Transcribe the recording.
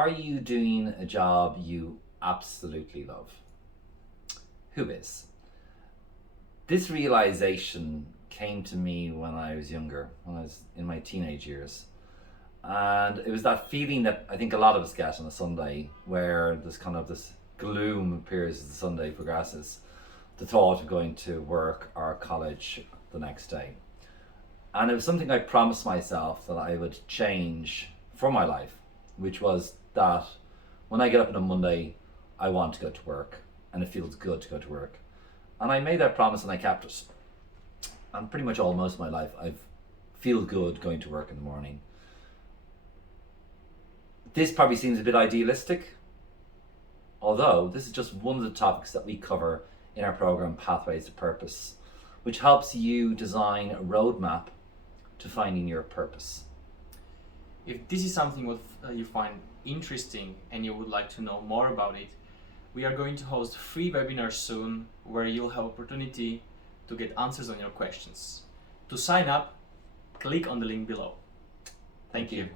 Are you doing a job you absolutely love? Who is? This realization came to me when I was younger, when I was in my teenage years. And it was that feeling that I think a lot of us get on a Sunday, where there's kind of this gloom appears as the Sunday progresses. The thought of going to work or college the next day. And it was something I promised myself that I would change for my life, which was that when I get up on a Monday, I want to go to work and it feels good to go to work. And I made that promise and I kept it. And pretty much almost my life, I feel good going to work in the morning. This probably seems a bit idealistic, although this is just one of the topics that we cover in our program Pathways to Purpose, which helps you design a roadmap to finding your purpose. If this is something what you find interesting and you would like to know more about it, we are going to host free webinars soon where you'll have opportunity to get answers on your questions. To sign up, click on the link below. Thank you.